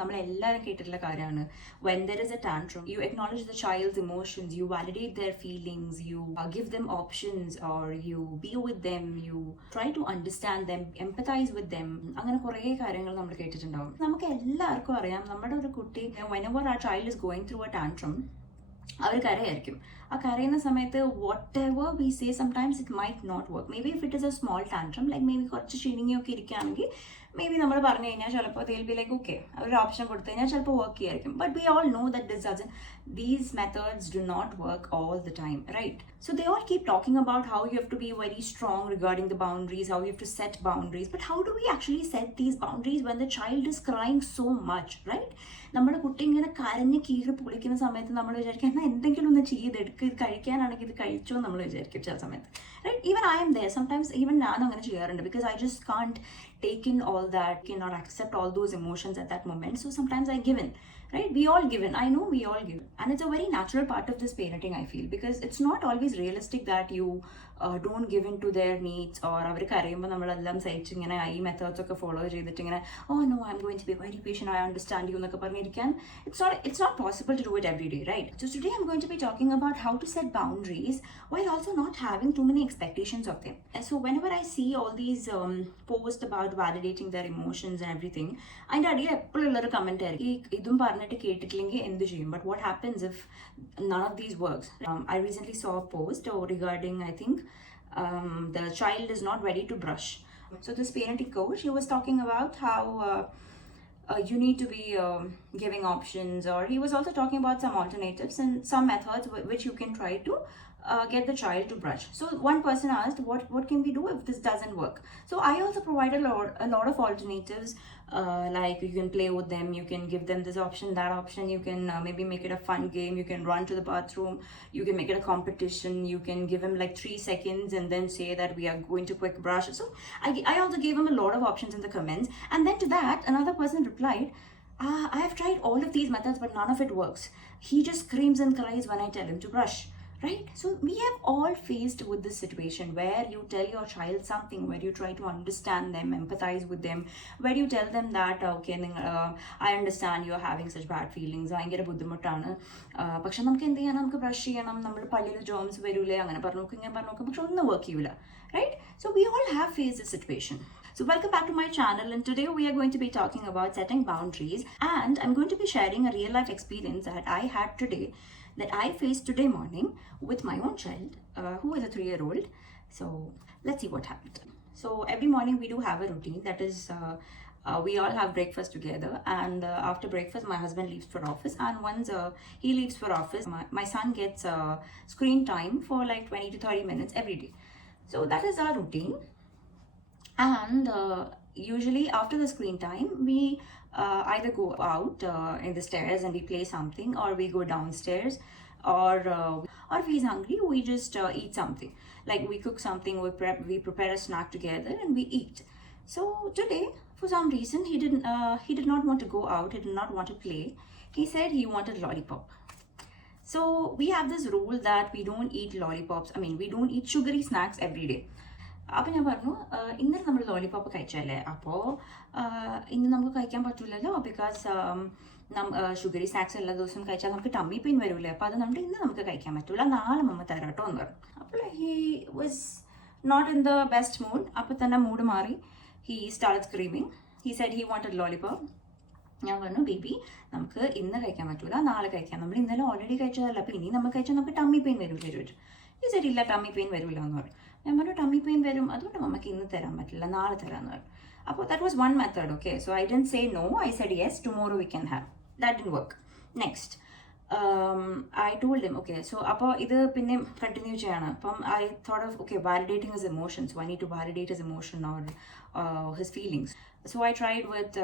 നമ്മളെല്ലാവരും കേട്ടിട്ടുള്ള കാര്യമാണ്. When there is a tantrum, you acknowledge the child's emotions, you validate their feelings, you give them options, or you be with them, you try to understand them, empathize with them. അങ്ങനെ കുറേ കാര്യങ്ങൾ നമ്മൾ കേട്ടിട്ടുണ്ടാവും. നമുക്ക് എല്ലാവർക്കും അറിയാം, നമ്മുടെ ഒരു കുട്ടി whenever our child is going through a tantrum, അവർ കരയായിരിക്കും. ആ കരയുന്ന സമയത്ത് whatever we say sometimes it might not work. Maybe if it is a small tantrum, like maybe കുറച്ച് ക്ഷീണിങ്ങൊക്കെ ഇരിക്കുകയാണെങ്കിൽ മേ ബി നമ്മൾ പറഞ്ഞു കഴിഞ്ഞാൽ ചിലപ്പോൾ ദിൽ ബി ലൈക്ക് ഓക്കെ, ഒരു ഓപ്ഷൻ കൊടുത്തു കഴിഞ്ഞാൽ ചിലപ്പോൾ വർക്ക് ചെയ്യായിരിക്കും. But we all know that these methods do not work all the time, right? So they all keep talking about how you have to be very strong regarding the boundaries, how you have to set boundaries. But how do we actually set these boundaries when the child is crying so much, right? നമ്മുടെ കുട്ടി ഇങ്ങനെ കരഞ്ഞ് കീറി പൊളിക്കുന്ന സമയത്ത് നമ്മൾ വിചാരിക്കും എന്നാൽ എന്തെങ്കിലും ഒന്ന് ചെയ്തെടുക്കുക, ഇത് കഴിക്കാനാണെങ്കിൽ ഇത് കഴിച്ചോ നമ്മൾ വിചാരിക്കും ചില സമയത്ത്, right? Even I am there sometimes, even ഞാൻ അങ്ങനെ ചെയ്യാറുണ്ട്, because I just can't take in all that, cannot accept all those emotions at that moment. So sometimes I give in, right? We all give in. I know we all give in. And it's a very natural part of this parenting, I feel, because it's not always realistic that you don't give in to their needs, or അവർ കരയുമ്പോൾ നമ്മളെല്ലാം സഹിച്ച് ഇങ്ങനെ ഈ മെത്തേഡ്സ് ഒക്കെ ഫോളോ ചെയ്തിട്ട് ഇങ്ങനെ no, I'm going to be very patient, I understand you എന്നൊക്കെ പറഞ്ഞിരിക്കാൻ it's not possible to do it every day, right? So today I'm going to be talking about how to set boundaries while also not having too many expectations of them. And so whenever I see all these posts about validating their emotions and everything, അതിൻ്റെ അടിയിൽ എപ്പോഴും ഉള്ളൊരു കമൻറ്റ് ആയിരിക്കും ഇതും പറഞ്ഞിട്ട് കേട്ടിട്ടില്ലെങ്കിൽ എന്ത് ചെയ്യും. But what happens if none of these works? I recently saw a post regarding, I think, the child is not ready to brush. So this parenting coach, he was talking about how you need to be giving options, or he was also talking about some alternatives and some methods which you can try to get the child to brush. So one person asked, what can we do if this doesn't work? So I also provided a lot of alternatives, like you can play with them, you can give them this option, that option, you can maybe make it a fun game, you can run to the bathroom, you can make it a competition, you can give him like 3 seconds and then say that we are going to quick brush. So I also gave him a lot of options in the comments, and then to that another person replied, I have tried all of these methods but none of it works. He just screams and cries when I tell him to brush. Right? So we have all faced with this situation where you tell your child something, where you try to understand them, empathize with them, where you tell them that okay, I understand you're having such bad feelings, ഭയങ്കര ബുദ്ധിമുട്ടാണ്, പക്ഷെ നമുക്ക് എന്ത് ചെയ്യണം, നമുക്ക് ബ്രഷ് ചെയ്യണം, നമ്മുടെ പല്ലിൽ ജോംസ് വരൂലേ, അങ്ങനെ പറഞ്ഞു നോക്കും, ഇങ്ങനെ പറഞ്ഞു നോക്കും, പക്ഷെ ഒന്നും വർക്ക് ചെയ്യൂല, right? So we all have faced this situation. So welcome back to my channel, and today we are going to be talking about setting boundaries, and I'm going to be sharing a real life experience that I had today, that I faced today morning with my own child, who is a 3-year-old. So let's see what happened. So every morning we do have a routine, that is we all have breakfast together, and after breakfast my husband leaves for office, and once he leaves for office, my son gets screen time for like 20 to 30 minutes every day. So that is our routine, and usually after the screen time we either go out in the stairs and we play something, or we go downstairs, or if he's hungry we just eat something, like we cook something, we prepare a snack together and we eat. So today for some reason he did not want to go out, he did not want to play, he said he wanted lollipop. So we have this rule that we don't eat lollipops, we don't eat sugary snacks every day. അപ്പോൾ ഞാൻ പറഞ്ഞു, ഇന്നലെ നമ്മൾ ലോലിപോപ്പ് കഴിച്ചല്ലേ, അപ്പോൾ ഇന്ന് നമുക്ക് കഴിക്കാൻ പറ്റില്ലല്ലോ, ബിക്കോസ് ഷുഗറി സ്നാക്സ് എല്ലാ ദിവസവും കഴിച്ചാൽ നമുക്ക് ടമ്മി പെയിൻ വരില്ലേ, അപ്പോൾ അത് ഇന്ന് നമുക്ക് കഴിക്കാൻ പറ്റില്ല, നാളെ മമ്മ തരാട്ടോ എന്ന് പറഞ്ഞു. അപ്പോൾ he was not in the best mood. അപ്പോൾ തന്നെ മൂഡ് മാറി, he start screaming, he said he wanted lollipop. ഞാൻ പറഞ്ഞു, ബേബി നമുക്ക് ഇന്ന് കഴിക്കാൻ പറ്റില്ല, നാളെ കഴിക്കാം, നമ്മൾ ഇന്നലെ ഓൾറെഡി കഴിച്ചതല്ല, അപ്പോൾ ഇനി നമ്മൾ കഴിച്ചാൽ നമുക്ക് ടമ്മി പെയിൻ വരില്ല ചോദിച്ചു. ഈ സെഡ് ഇല്ല, ടമ്മി പെയിൻ വരില്ല എന്ന് പറഞ്ഞു. ഞാൻ പറഞ്ഞു, ടമ്മി പെയിൻ വരും, അതുകൊണ്ട് നമുക്ക് ഇന്ന് തരാൻ പറ്റില്ല, നാളെ തരാമെന്ന് പറഞ്ഞു. അപ്പോൾ that was one method. Okay, so I didn't say no, I said yes, tomorrow we can have. That didn't work. Next I told him, okay, so അപ്പോൾ ഇത് പിന്നെ കണ്ടിന്യൂ ചെയ്യാണ്. അപ്പം I thought of, okay, validating his emotions, so I need to validate his emotion or his feelings. So I tried with,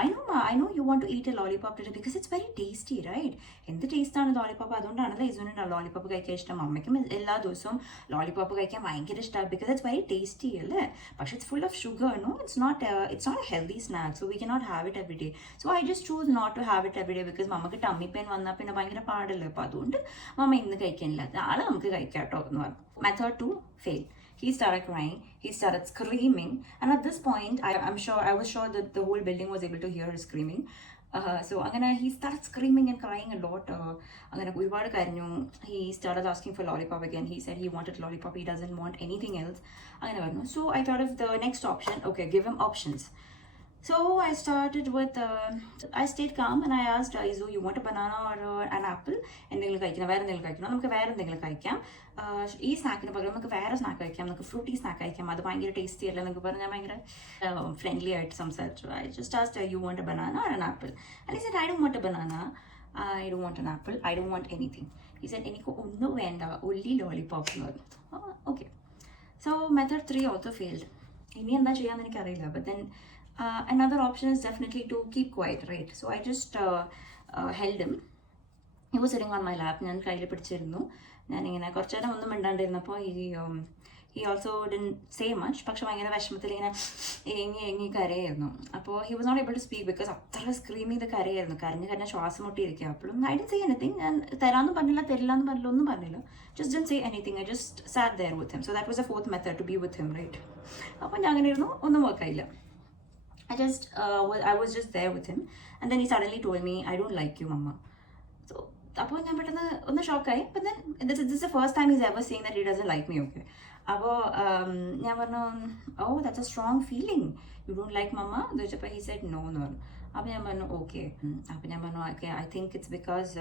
I know you want to eat a lollipop today because it's very tasty, right? എന്ത് ടേസ്റ്റാണ് ലോലിപോപ്പ്, അതുകൊണ്ടാണല്ലോ ഇസുവിന് ലോലിപോപ്പ് കഴിക്കാൻ ഇഷ്ടം. അമ്മയ്ക്കും എല്ലാ ദിവസവും ലോലിപോപ്പ് കഴിക്കാൻ ഭയങ്കര ഇഷ്ടമാണ്, ബിക്കോസ് ഇറ്റ്സ് വെരി ടേസ്റ്റി അല്ലേ, പക്ഷെ it's full of sugar. No, it's not a healthy snack, so we cannot have it every day. So I just choose not to have it every day because മമ്മക്ക് tummy pain വന്നാൽ പിന്നെ ഭയങ്കര പാടല്ലേ, അപ്പോൾ അതുകൊണ്ട് മമ്മ ഇന്ന് കഴിക്കാനില്ല, നാളെ നമുക്ക് കഴിക്കാം കേട്ടോ എന്ന് പറഞ്ഞു. Method 2 failed. He started crying, he started screaming, and at this point I was sure that the whole building was able to hear his screaming. So അങ്ങനെ he started screaming and crying a lot. അങ്ങനെ ഒരുപാട് കരഞ്ഞു. He started asking for lollipop again. He said he wanted lollipop. He doesn't want anything else. അങ്ങനെ പറഞ്ഞു. So I thought of the next option. Okay, give him options. So I started with, I stayed calm and I asked Izu, you want a banana or an apple? എന്തെങ്കിലും കഴിക്കണം, വേറെ എന്തെങ്കിലും കഴിക്കണം, നമുക്ക് വേറെ എന്തെങ്കിലും കഴിക്കാം, ഈ സ്നാക്കിന് പകരം നമുക്ക് വേറെ സ്നാക്ക് കഴിക്കാം, നമുക്ക് ഫ്രൂട്ടി സ്നാക്ക് കഴിക്കാം, അത് ഭയങ്കര ടേസ്റ്റി അല്ല എന്നൊക്കെ പറഞ്ഞ് ഞാൻ ഭയങ്കര ഫ്രണ്ട്ലി ആയിട്ട് സംസാരിച്ചു. I just asked, you want a banana or an apple? And he said, I don't want a banana, I don't want an apple, I don't want anything. He said, എനിക്ക് ഒന്നും വേണ്ട, only lollipop എന്ന് പറഞ്ഞു. Okay. So method 3 also failed. ഇനി എന്താ ചെയ്യാന്ന് എനിക്കറിയില്ല. But then another option is definitely to keep quiet, right? So I just held him. He was sitting on my lap. ഞാൻ കയ്യിൽ പിടിച്ചിരുന്നു. ഞാനിങ്ങനെ കുറച്ച് നേരം ഒന്നും മിണ്ടാണ്ടിരുന്നപ്പോൾ he also didn't say much. പക്ഷെ ഭയങ്കര വിഷമത്തിൽ ഇങ്ങനെ ഏങ്ങി കരയായിരുന്നു. അപ്പോൾ he was not able to speak because അത്ര സ്ക്രീം ചെയ്ത് കരയായിരുന്നു. കരഞ്ഞ് ശ്വാസം മുട്ടിയിരിക്കുക. അപ്പോഴും I didn't say anything. ഞാൻ തരാമെന്നും പറഞ്ഞില്ല, തരില്ലാന്നും പറഞ്ഞില്ല, ഒന്നും പറഞ്ഞില്ല. Just didn't say anything. I just sat there with him. So that was the fourth method, to be with him, right? അപ്പോൾ ഞാൻ അങ്ങനെ ഇരുന്നു, ഒന്നും വർക്കായില്ല. I was just there with him, and then he suddenly told me, I don't like you, mama. So അപ്പോൾ ഞാൻ പെട്ടെന്ന് ഒന്ന് ഷോക്കായി. But then this is the first time he's ever saying that he doesn't like me. Okay, അപ്പോൾ ഞാൻ പറഞ്ഞു, oh, that's a strong feeling, you don't like mama എന്ന് ചോദിച്ചപ്പോൾ he said no എന്ന് പറഞ്ഞു. അപ്പോൾ ഞാൻ പറഞ്ഞു okay. അപ്പോൾ ഞാൻ പറഞ്ഞു okay, I think it's because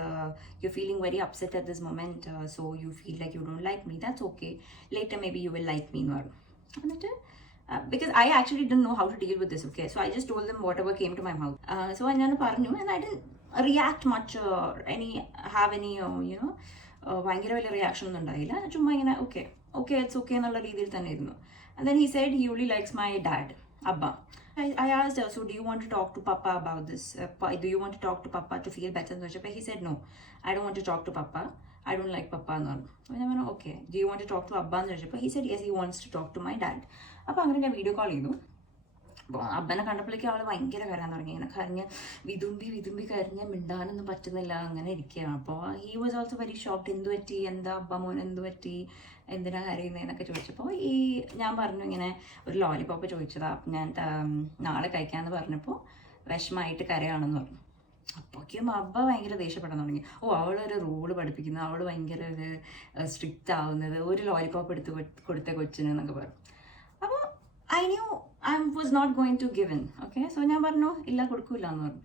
you're feeling very upset at this moment, so you feel like you don't like me. That's okay, later maybe you will like me എന്ന് പറഞ്ഞു. എന്നിട്ട് because I actually didn't know how to deal with this, okay? So I just told them whatever came to my mouth. So ഞാൻ പറഞ്ഞു, and I didn't react much, have any, ഭയങ്കര വലിയ റിയാക്ഷൻ ഒന്നും ഉണ്ടായില്ല. ചുമ്മാ ഇങ്ങനെ okay, it's okay എന്നുള്ള രീതിയിൽ തന്നെ ഇരുന്നു. And then he said he only likes my dad, Abba. I asked her, so do you want to talk to Papa about this? Do you want to talk to Papa to feel better? But he said no, I don't want to talk to Papa. I don't like Papa എന്ന് പറഞ്ഞു. അപ്പോൾ ഞാൻ പറഞ്ഞു okay, do you want to talk to Abba എന്ന് ചോദിച്ചപ്പോൾ he said yes, he wants to talk to my dad. അപ്പോൾ അങ്ങനെ ഞാൻ വീഡിയോ കോൾ ചെയ്തു. അപ്പോൾ അബ്ബനെ കണ്ടപ്പോഴേക്കും അവൾ ഭയങ്കര കരയാൻ തുടങ്ങി. ഇങ്ങനെ കരഞ്ഞ് വിതുമ്പി കരഞ്ഞ് മിണ്ടാനൊന്നും പറ്റുന്നില്ല, അങ്ങനെ ഇരിക്കുകയാണ്. അപ്പോൾ he was also very shocked. എന്തു പറ്റി, എന്താ അബ്ബ മോൻ എന്തു പറ്റി, എന്തിനാ കരയുന്നതെന്നൊക്കെ ചോദിച്ചപ്പോൾ ഞാൻ പറഞ്ഞു ഇങ്ങനെ ഒരു ലോലിപോപ്പ് ചോദിച്ചതാ, അപ്പം ഞാൻ നാളെ കഴിക്കാമെന്ന് പറഞ്ഞപ്പോൾ വിഷമമായിട്ട് കരയാണെന്ന് പറഞ്ഞു. അപ്പോഴേക്കും അബ്ബ ഭയങ്കര ദേഷ്യപ്പെടാൻ തുടങ്ങി. അവളൊരു റൂള് പഠിപ്പിക്കുന്നത്, അവൾ ഭയങ്കര ഒരു സ്ട്രിക്റ്റ് ആവുന്നത്, ഒരു ലോലിപോപ്പ് എടുത്ത് കൊടുത്ത കൊച്ചിന് എന്നൊക്കെ പറഞ്ഞു. അപ്പോൾ I knew I was not going to give in, okay? So ഞാൻ പറഞ്ഞു ഇല്ല, കൊടുക്കൂല എന്ന് പറഞ്ഞു.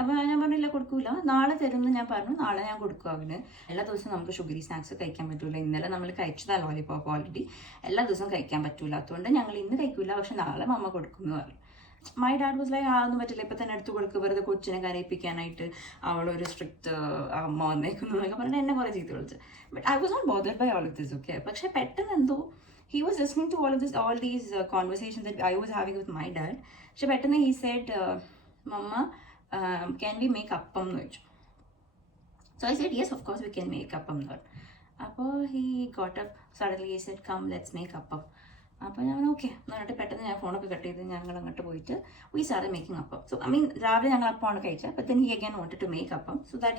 അപ്പോൾ ഞാൻ പറഞ്ഞു ഇല്ല, കൊടുക്കൂല, നാളെ തരുമെന്ന് ഞാൻ പറഞ്ഞു. നാളെ ഞാൻ കൊടുക്കും അവന്. എല്ലാ ദിവസവും നമുക്ക് ഷുഗറി സ്നാക്സ് കഴിക്കാൻ പറ്റൂല. ഇന്നലെ നമ്മൾ കഴിച്ചതാ ലോലിപോപ്പ് ഓൾറെഡി, എല്ലാ ദിവസവും കഴിക്കാൻ പറ്റൂല, അതുകൊണ്ട് ഞങ്ങൾ ഇന്ന് കഴിക്കൂല, പക്ഷെ നാളെ മമ്മ കൊടുക്കും എന്ന് പറഞ്ഞു. മൈ ഡാഡ് വാസ് ലൈക്ക് ഒന്നും പറ്റില്ല, ഇപ്പം തന്നെ എടുത്ത് കൊടുക്കുക, വെറുതെ കൊച്ചിനെ കരയിപ്പിക്കാനായിട്ട് അവളൊരു സ്ട്രിക്റ്റ് അമ്മ വന്നേക്കുന്നു എന്നൊക്കെ പറഞ്ഞിട്ട് എന്നെ കുറേ ചീത്ത വിളിച്ചു. But I was not bothered by all of this, okay? പക്ഷെ പെട്ടെന്ന് എന്തോ he was listening to all these conversations that I was having with my dad. So പെട്ടെന്ന് he said, Mama, can we make appam nu choichu. So I said yes, of course we can make appam nu. Appo he got up suddenly, he said come, let's make appam. അപ്പോൾ ഞാൻ ഓക്കെ എന്ന് പറഞ്ഞിട്ട് പെട്ടെന്ന് ഞാൻ ഫോണൊക്കെ കട്ട് ചെയ്ത് ഞങ്ങൾ അങ്ങോട്ട് പോയിട്ട് we started making appam. So I mean രാവിലെ ഞങ്ങൾ അപ്പമാണ് കഴിച്ചത്, but then he again wanted to make appam, so that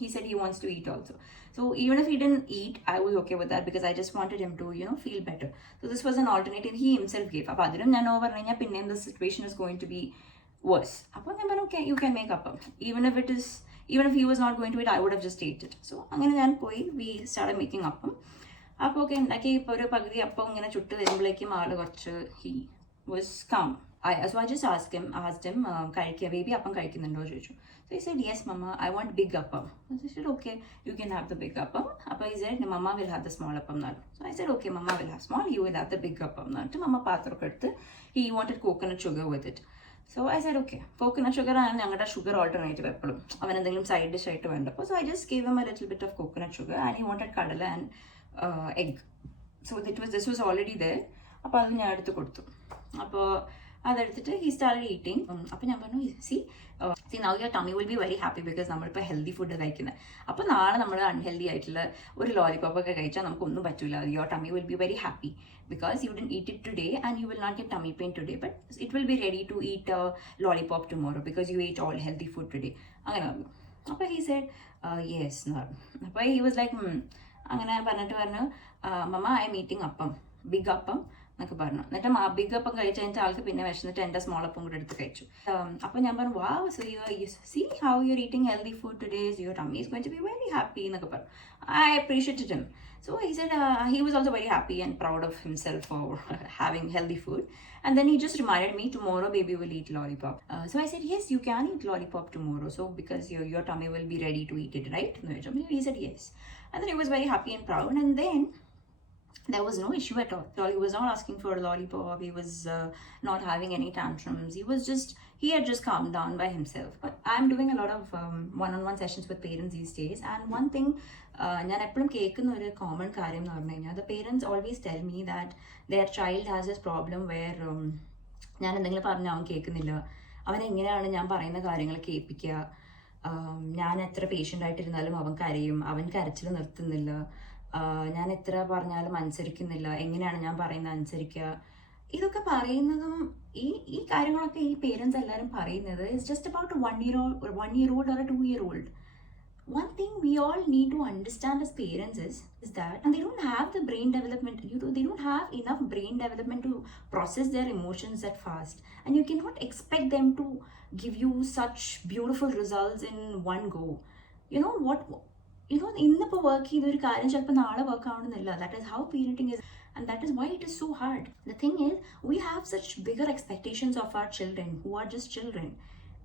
he said he wants to eat also. So even if he didn't eat, I was okay with that because I just wanted him to feel better. So this was an alternative he himself gave. അപ്പോൾ അതിലും ഞാൻ പറഞ്ഞു കഴിഞ്ഞാൽ പിന്നെ the situation is going to be worse. അപ്പോൾ ഞാൻ പറഞ്ഞു okay, you can make appam, even if he was not going to eat, I would have just ate it. So അങ്ങനെ ഞാൻ പോയി we started making appam. അപ്പോൾ ഒക്കെ ഉണ്ടാക്കി ഇപ്പോൾ ഒരു പകുതി അപ്പം ഇങ്ങനെ ചുട്ട് വരുമ്പോഴേക്കും ആള് കുറച്ച് he was calm. So I just asked him കഴിക്കുക ബേബി അപ്പം കഴിക്കുന്നുണ്ടോ ചോദിച്ചു. So he said yes mama, I want big appam. So I said okay, you can have the big appam. അപ്പോൾ he said mama will have the small appam now. So I said okay, mama will have small, you will have the big appam now. മമ്മ പാത്രമൊക്കെ എടുത്ത് he wanted coconut sugar with it. So I said okay, coconut sugar ആണ് ഞങ്ങളുടെ sugar alternative എപ്പോഴും, അവൻ എന്തെങ്കിലും side dish ആയിട്ട് വേണ്ടപ്പോൾ. So I just gave him a little bit of coconut sugar and he wanted കടല and egg. So this was already there. അപ്പോൾ അത് ഞാൻ എടുത്ത് കൊടുത്തു. അപ്പോൾ അതെടുത്തിട്ട് he started eating. അപ്പോൾ ഞാൻ പറഞ്ഞു see now your tummy will be very happy because നമ്മളിപ്പോൾ ഹെൽത്തി ഫുഡ് കഴിക്കുന്നത്. അപ്പോൾ നാളെ നമ്മൾ അൺഹെൽത്തി ആയിട്ടുള്ള ഒരു ലോലിപോപ്പ് ഒക്കെ കഴിച്ചാൽ നമുക്കൊന്നും പറ്റില്ല. your tummy will be very happy because you didn't eat it today and you will not get tummy pain today, but it will be ready to eat a lollipop tomorrow because you ate all healthy food today. അങ്ങനെ പറഞ്ഞു. അപ്പോൾ he said yes. അപ്പോൾ he was like അങ്ങനെ പറഞ്ഞിട്ട് പറഞ്ഞു മമ്മ I M eating അപ്പം, ബിഗ് അപ്പം, എന്നൊക്കെ പറഞ്ഞു. എന്നിട്ട് ബിഗ് അപ്പം കഴിച്ച് കഴിഞ്ഞിട്ട് ആൾക്ക് പിന്നെ വിശന്നിട്ട് എൻ്റെ സ്മോൾ അപ്പം കൂടെ എടുത്ത് കഴിച്ചു. അപ്പം ഞാൻ പറഞ്ഞു, wow, so you see how you are eating healthy food today's, your tummy is going to be very happy എന്നൊക്കെ പറഞ്ഞു. I appreciated him. So he said he was also very happy and proud of himself for having healthy food. And then he just reminded me, tomorrow baby will eat lollipop. So I said, yes, you can eat lollipop tomorrow. So because your tummy will be ready to eat it, right? He said yes. And then he was very happy and proud. And then there was no issue at all. He was not asking for a lollipop. He was not having any tantrums. He had just calmed down by himself. But I'm doing a lot of one-on-one sessions with parents these days. And one thing, ഞാൻ എപ്പോഴും കേൾക്കുന്ന ഒരു കോമൺ കാര്യം എന്ന് പറഞ്ഞു കഴിഞ്ഞാൽ, the parents always tell me that their child has this problem where ഞാൻ എന്തെങ്കിലും പറഞ്ഞാൽ അവൻ കേൾക്കുന്നില്ല, അവനെങ്ങനെയാണ് ഞാൻ പറയുന്ന കാര്യങ്ങൾ കേൾപ്പിക്കുക, ഞാൻ എത്ര പേഷ്യൻ്റ് ആയിട്ടിരുന്നാലും അവൻ കരയും, അവൻ കരച്ചിൽ നിർത്തുന്നില്ല, ഞാൻ എത്ര പറഞ്ഞാലും അനുസരിക്കുന്നില്ല, എങ്ങനെയാണ് ഞാൻ പറയുന്നത് അനുസരിക്കുക. ഇതൊക്കെ പറയുന്നതും ഈ കാര്യങ്ങളൊക്കെ ഈ പേരൻസ് എല്ലാവരും പറയുന്നത് is just about a 1-year-old or a 2-year-old. One thing we all need to understand as parents is that, and they don't have the brain development, they don't have enough brain development to process their emotions that fast, and you cannot expect them to give you such beautiful results in one go. ഇന്നിപ്പോൾ വർക്ക് ചെയ്ത ഒരു കാര്യം ചിലപ്പോൾ നാളെ വർക്ക് ആവണമെന്നില്ല. That is how parenting is, and that is why it is so hard. The thing is, we have such bigger expectations of our children who are just children.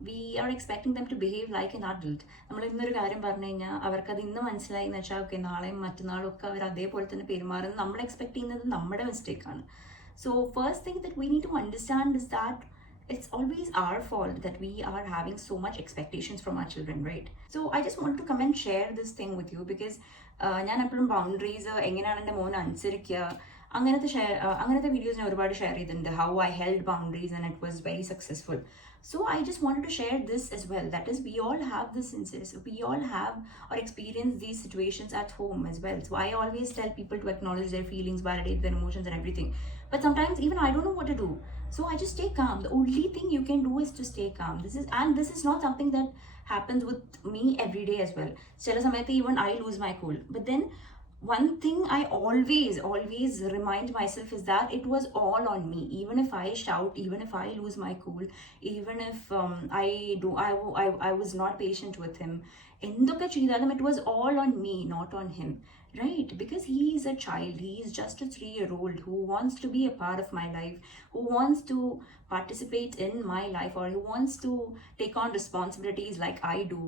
We are expecting them to behave like an adult. നമ്മൾ ഇന്നൊരു കാര്യം പറഞ്ഞു കഴിഞ്ഞാൽ അവർക്കത് ഇന്ന് മനസ്സിലായി എന്ന് വെച്ചാൽ ഓക്കെ, നാളെയും മറ്റന്നാളും ഒക്കെ അവർ അതേപോലെ തന്നെ പെരുമാറുന്നത് നമ്മൾ എക്സ്പെക്ട് ചെയ്യുന്നത് നമ്മുടെ മിസ്റ്റേക്കാണ്. So first thing that we need to understand is that it's always our fault that we are having so much expectations from our children, right? So I just want to come and share this thing with you because ഞാൻ എപ്പോഴും ബൗണ്ടറീസ് എങ്ങനെയാണ് എൻ്റെ മോനെ അനുസരിക്കുക അങ്ങനത്തെ വീഡിയോസ് ഞാൻ ഒരുപാട് ഷെയർ ചെയ്തിട്ടുണ്ട്. How I held boundaries and it was very successful. So I just wanted to share this as well. That is, we all have this instance. We all have or experience these situations at home as well. So I always tell people to acknowledge their feelings, validate their emotions and everything. But sometimes even I don't know what to do. So I just stay calm. The only thing you can do is to stay calm. This is not something that happens with me every day as well. Chela samayate even I lose my cool. But then one thing I always remind myself is that it was all on me. Even if I shout, even if I lose my cool, even if I was not patient with him, endokke cheyidalum it was all on me, not on him, right? Because he is a child, he is just a 3-year-old who wants to be a part of my life, who wants to participate in my life, or who wants to take on responsibilities like I do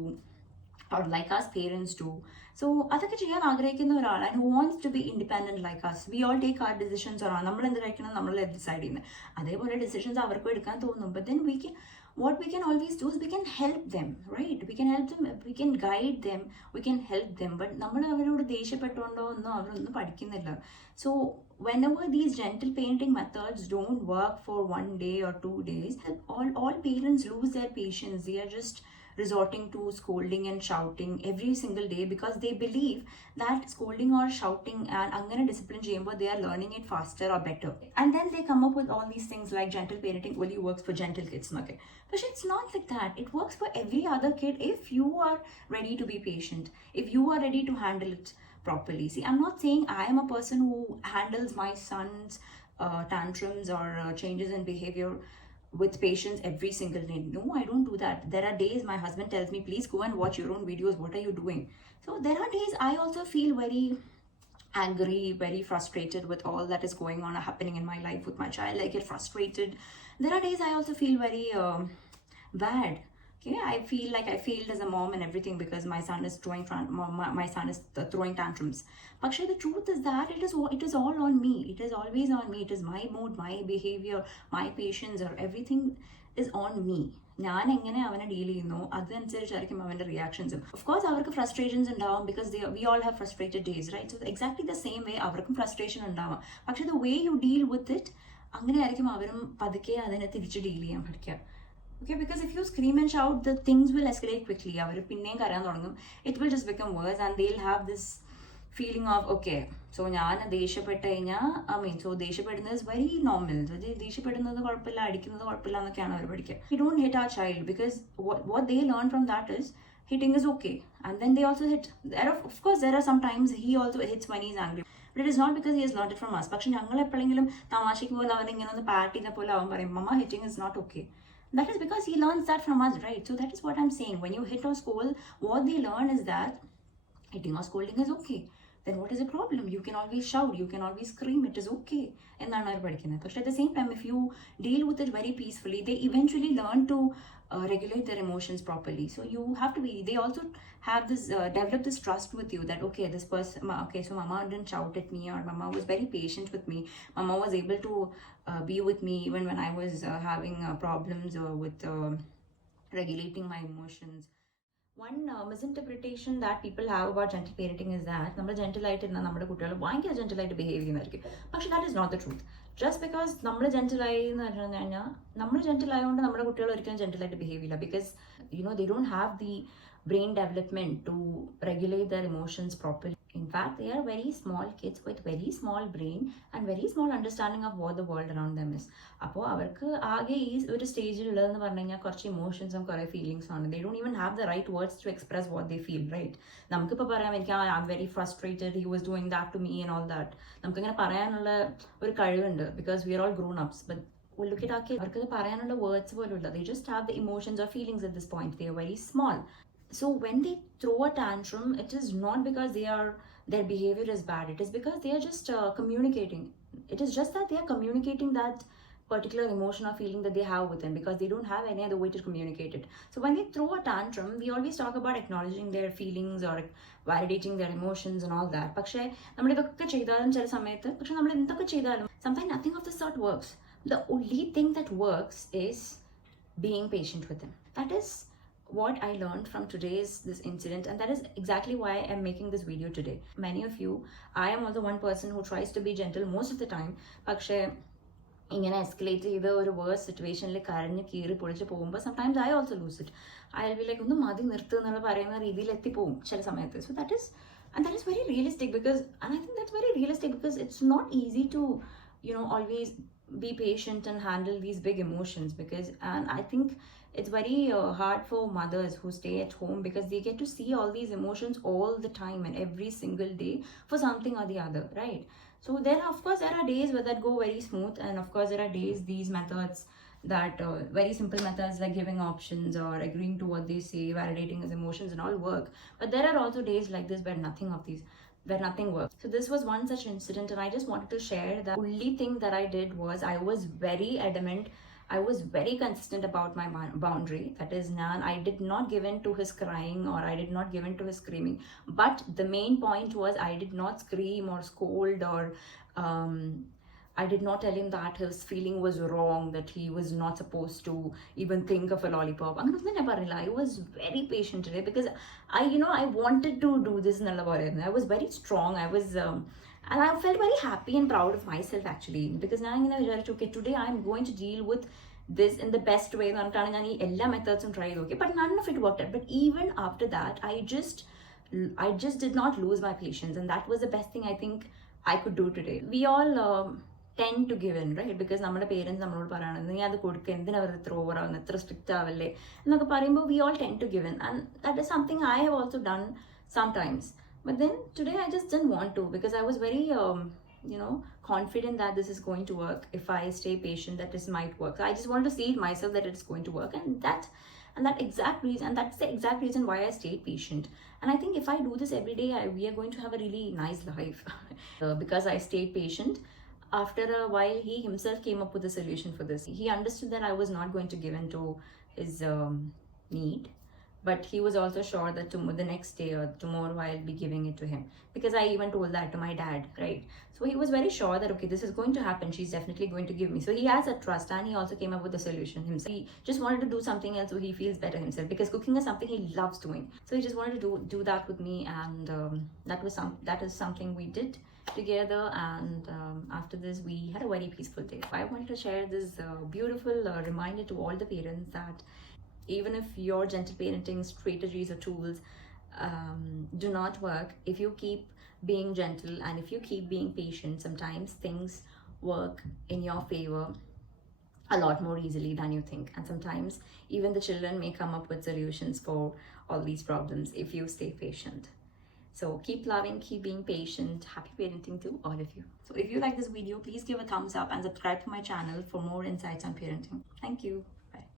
or like us parents do. So അതൊക്കെ ചെയ്യാൻ ആഗ്രഹിക്കുന്ന ഒരാൾ and who wants to be independent like us. We all take our decisions around. നമ്മൾ എന്ത് കഴിക്കണം നമ്മൾ ഡിസൈഡ് ചെയ്യുന്നത്, അതേപോലെ decisions അവർക്കും എടുക്കാൻ തോന്നും. But then what we can always do is we can help them, right? We can help them, we can guide them, we can help them. But നമ്മൾ അവരോട് ദേഷ്യപ്പെട്ടുകൊണ്ടോ ഒന്നും അവരൊന്നും പഠിക്കുന്നില്ല. So whenever these gentle parenting methods don't work for 1 day or 2 days, all parents lose their patience. They are just resorting to scolding and shouting every single day because they believe that scolding or shouting and angana discipline cheyumbo they are learning it faster or better. And then they come up with all these things like gentle parenting only works for gentle kids. Okay, but it's not like that. It works for every other kid if you are ready to be patient, if you are ready to handle it properly. See, I'm not saying I am a person who handles my son's tantrums or changes in behavior with patience every single day. No, I don't do that. There are days my husband tells me, please go and watch your own videos. What are you doing? So there are days I also feel very angry, very frustrated with all that is going on happening in my life with my child. I get frustrated. There are days I also feel very bad. Okay, I feel like I failed as a mom and everything because my son is throwing tantrums. But the truth is that it is all on me. It is always on me. It is my mood, my behavior, my patience, or everything is on me. ഞാൻ എങ്ങനെ അവനെ ഡീൽ ചെയ്യുന്നു അതനുസരിച്ചായിരിക്കും അവൻ്റെ റിയാക്ഷൻസും. Of course അവർക്ക് ഫ്രസ്ട്രേഷൻസ് ഉണ്ടാവും because we all have frustrated days, right? So exactly the same way അവർക്കും ഫ്രസ്ട്രേഷൻ ഉണ്ടാവാം. പക്ഷേ the way you deal with it അങ്ങനെയായിരിക്കും അവരും പതുക്കെ അതിനെ തിരിച്ച് ഡീൽ ചെയ്യാൻ പഠിക്കുക. Okay, because if you scream and shout, the things will escalate quickly. It will just become worse and they'll have this feeling of, okay, so ഞാൻ ദേഷ്യപ്പെട്ട് കഴിഞ്ഞാൽ so ദേഷ്യപ്പെടുന്നത് is very normal. ദേഷ്യപ്പെടുന്നത് കുഴപ്പമില്ല, അടിക്കുന്നത് കുഴപ്പമില്ല എന്നൊക്കെയാണ് അവർ പഠിക്കുക. We don't hit our child because what they learn from that is, hitting is okay. And then they also hit. Of course, there are sometimes he also hits when he's angry. But it is not because he has learned it from us. പക്ഷെ ഞങ്ങൾ എപ്പോഴെങ്കിലും തമാശയ്ക്ക് പോലെ അവൻ ഇങ്ങനെ ഒന്ന് പാറ്റ് ചെയ്ത പോലെ അവൻ പറയും mama hitting is not okay. That is because he learns that from us, right? So that is what I'm saying. When you hit or scold, what they learn is that hitting or scolding is okay. Then what is the problem? You can always shout, you can always scream, it is okay. എന്നാണ് അവർ പഠിക്കുന്നത്. പക്ഷെ at the same time, if you deal with it very peacefully, they eventually learn to regulate their emotions properly. So you have to be, they also have this, develop this trust with you that, okay, this person, okay, so mama didn't shout at me, or mama was very patient with me. Mama was able to be with me even when I was having problems with regulating my emotions. One misinterpretation that people have about gentle parenting is that നമ്മൾ gentle ആയിട്ട് ഇരുന്നാൽ നമ്മുടെ കുട്ടികൾ ഭയങ്കര gentle ആയിട്ട് ബിഹേവ് ചെയ്യുന്നതായിരിക്കും. പക്ഷെ that is not the truth. Just because നമ്മൾ gentle ആയി എന്ന് പറഞ്ഞു കഴിഞ്ഞാൽ നമ്മൾ gentle ആയതുകൊണ്ട് നമ്മുടെ കുട്ടികൾ ഒരിക്കലും gentle ആയിട്ട് ബിഹേവ് ചെയ്യില്ല. Because they don't have the brain development to regulate their emotions properly. In fact, they are very small kids with very small brain and very small understanding of what the world around them is. അപ്പോൾ അവർക്ക് ആകെ ഈ ഒരു സ്റ്റേജിൽ ഉള്ളതെന്ന് പറഞ്ഞു കഴിഞ്ഞാൽ കുറച്ച് ഇമോഷൻസും കുറേ ഫീലിങ്സും ആണ്. They don't even have the right words to express what they feel, right? നമുക്കിപ്പോൾ പറയാം എനിക്ക് I'm very frustrated, he was doing that to me and all that. നമുക്കിങ്ങനെ പറയാനുള്ള ഒരു കഴിവുണ്ട് because we are all grown ups. But we'll look at our kids. അവർക്ക് പറയാനുള്ള വേർഡ്സ് പോലും ഇല്ല. They just have the emotions or feelings at this point. They are very small. So when they throw a tantrum, it is not because their behavior is bad. It is because they are just communicating. It is just that they are communicating that particular emotion or feeling that they have with them, because they don't have any other way to communicate it. So when they throw a tantrum, we always talk about acknowledging their feelings or validating their emotions and all that. പക്ഷേ നമ്മൾ ഇതൊക്കെ ചെയ്താലും ചില സമയത്ത് നമ്മൾ എന്തൊക്കെ ചെയ്താലും sometimes nothing of the sort works. The only thing that works is being patient with them. That is what I learned from this incident, and that is exactly why I'm making this video today. Many of you, I am also one person who tries to be gentle most of the time, പക്ഷേ ഇങ്ങനെ എസ്കലേറ്റ് ചെയ്ത് ഒരു വേഴ്സ് സിറ്റുവേഷനിൽ കരഞ്ഞ് കീറി പൊളിച്ച് പോകുമ്പോൾ sometimes I also loose it. I will be like ഒന്ന് മതി നിർത്തുക എന്നുള്ള പറയുന്ന രീതിയിൽ എത്തിപ്പോവും ചില സമയത്ത്. So that is very realistic, because and I think that's very realistic because it's not easy to always be patient and handle these big emotions, and I think it's very hard for mothers who stay at home, because they get to see all these emotions all the time and every single day for something or the other, right? So there are days where that go very smooth, and of course there are days these methods that very simple methods like giving options or agreeing to what they say, validating his emotions and all work. But there are also days like this where nothing works. So this was one such incident, and I just wanted to share that only thing that I did was I was very adamant, I was very consistent about my boundary. That is, I did not give in to his crying, or I did not give in to his screaming. But the main point was I did not scream or scold, or I did not tell him that his feeling was wrong, that he was not supposed to even think of a lollipop. I was very patient today because I wanted to do this. I was very strong. And I felt very happy and proud of myself actually, because now okay, today I'm going to deal with this in the best way. Methods and tried, okay, but none of it worked out. But even after that, I just did not lose my patience, and that was the best thing I think I could do today. We all tend to give in, right? Because നമ്മുടെ പേരൻസ് നമ്മളോട് പറയണത് നീ അത് കൊടുക്കുക, എന്തിനാ അവർ ഇത്ര ഓവർ ആവുന്നത്, എത്ര സ്ട്രിക്റ്റ് ആവല്ലേ എന്നൊക്കെ പറയുമ്പോൾ we all tend to give in, and that is something I have also done sometimes. But then today I just didn't want to, because I was very confident that this is going to work. If I stay patient, that this might work. So I just wanted to see it myself that it's going to work, and that's the exact reason why I stayed patient. And I think if I do this every day, we are going to have a really nice life. Because I stayed patient. After a while, he himself came up with a solution for this. He understood that I was not going to give in to his need. But he was also sure that the next day or tomorrow I'll be giving it to him, because I even told that to my dad, right? So he was very sure that okay, this is going to happen, she's definitely going to give me. So he has a trust, and he also came up with a solution himself. He just wanted to do something else so he feels better himself, because cooking is something he loves doing. So he just wanted to do that with me, and that is something we did together. And after this we had a very peaceful day. I wanted to share this beautiful reminder to all the parents that even if your gentle parenting strategies or tools do not work, if you keep being gentle and if you keep being patient, sometimes things work in your favor. a lot more easily than you think. And sometimes even the children may come up with solutions for all these problems if you stay patient. So keep loving, keep being patient. Happy parenting to all of you. So if you like this video, please give a thumbs up and subscribe to my channel for more insights on parenting. Thank you.